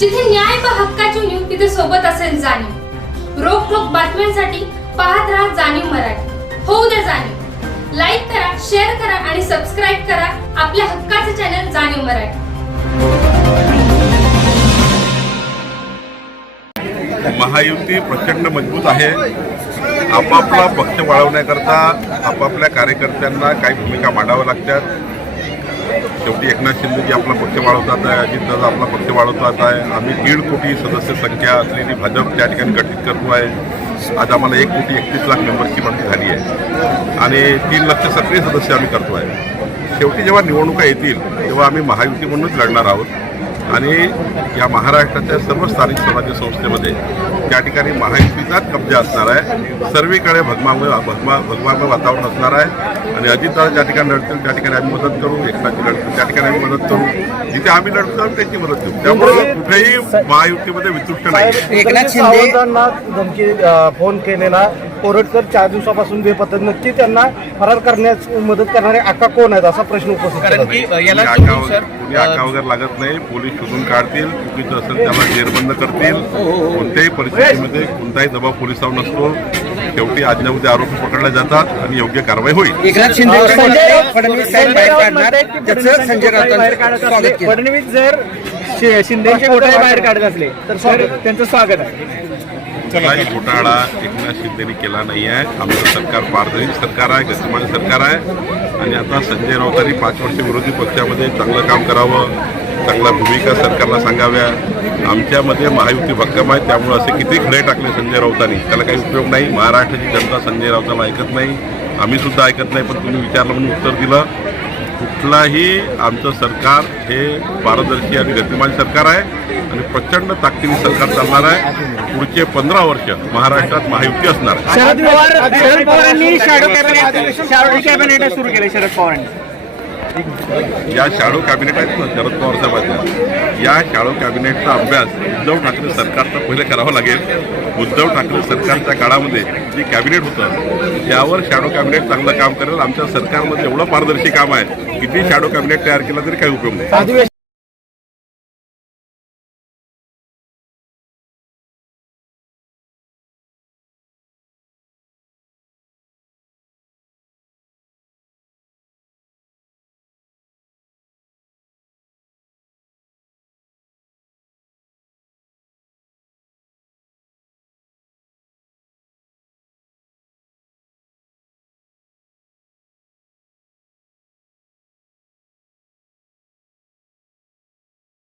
जिथे न्याय बा हक्काची नियम तिथे सोबत असेल जाणीव. रोखोक बातम्यांसाठी पाहत राहा जाणीव मराठी. होऊ द्या जाणीव. लाईक करा शेअर करा आणि सबस्क्राईब करा आपल्या हक्काचे चॅनल जाणीव मराठी. महायुती प्रचंड मजबूत आहे. आपापला पक्ष वाढवण्याकरता आपापल्या कार्यकर्त्यांना काही भूमिका मांडाव्या लागतात. शेवटी एकनाथ शिंदेजी आपला पक्ष वाढवतात आहे अजितदादा आपला पक्ष वाढवतात आहे. आम्ही दीड कोटी सदस्य संख्या असलेली भाजप त्या ठिकाणी गठीत करतो आहे. आज आम्हाला एक कोटी एकतीस लाख मेंबरची मागणी झाली आहे. आणि तीन लक्ष सक्रिय सदस्य आम्ही करतो आहे. शेवटी जेव्हा निवडणुका येतील तेव्हा आम्ही महायुती म्हणूनच लढणार आहोत. आणि या महाराष्ट्राच्या सर्व स्थानिक स्वराज्य संस्थेमध्ये त्या ठिकाणी महायुतीचाच कब्जा असणार आहे. सर्वीकडे भगमामय भगमा भगवामय वातावरण असणार आहे. आणि अजितदादा ज्या ठिकाणी लढतील त्या ठिकाणी आम्ही मदत करू एकनाथजी लढतील त्या ठिकाणी आम्ही मदत करू. जिथे आम्ही लढतो आम्ही त्यांची मदत करू त्यामुळे कुठेही महायुतीमध्ये वितुष्ट नाही. एकनाथ शिंदे सावंतांना धमकी फोन केलेला. कोरटकर चार दिवसापासून बेपत्ता. नक्की त्यांना फरार करण्यास मदत करणारे आका कोण आहेत असा प्रश्न उपस्थित कोणी याला आका वगैरे- लागत नाही. पोलीस शोधून काढतील. चुकीचं असेल त्याला जेरबंद करतील. कोणत्याही परिस्थितीमध्ये कोणताही दबाव पोलिसावर नसतो. शेवटी आजच्या उद्या आरोपी पकडले जातात आणि योग्य कारवाई होईल. एकनाथ शिंदे फडणवीस साहेब बाहेर काढणार. त्याचं संजय राऊतांचं स्वागत केलं. फडणवीस जर शि- शिंदेचे घोटाळे बाहेर काढत असले तर त्यांचं स्वागत आहे. काही घोटाळा एकनाथ शिंदेनी केला नाही आहे आमचं सरकार पारदर्शी सरकार आहे गतिमान सरकार आहे. आणि आता संजय राऊतांनी पाच वर्ष विरोधी पक्षामध्ये चांगलं काम करावं चांगल्या भूमिका सरकारला सांगाव्या. आमच्यामध्ये महायुती भक्कम आहे त्यामुळे असे किती खडे टाकले संजय राऊतांनी. त्याला काही उपयोग नाही. महाराष्ट्राची जनता संजय राऊतांना ऐकत नाही. आम्ही सुद्धा ऐकत नाही पण तुम्ही विचारलं म्हणून उत्तर दिलं. कुठलाही आमचं सरकार हे पारदर्शी आणि गतिमान सरकार आहे आणि प्रचंड ताकदीने सरकार चालणार आहे. पुढचे पंधरा वर्ष महाराष्ट्रात महायुती असणार आहे. शरद पवार शरद पवारांनी शॅडो कॅबिनेट सुरू केले शरद पवारांनी. या शाडो कॅबिनेट आहेत ना शरद पवार साहेबांच्या. या शाडो कॅबिनेटचा अभ्यास उद्धव ठाकरे सरकारचा पहिले करावा लागेल. उद्धव ठाकरे सरकारच्या काळामध्ये जे कॅबिनेट होतं त्यावर शॅडो कॅबिनेट चांगलं काम करेल. आमच्या सरकारमध्ये एवढं पारदर्शी काम आहे किती शॅडो कॅबिनेट तयार केलं तरी काही उपयोग नाही.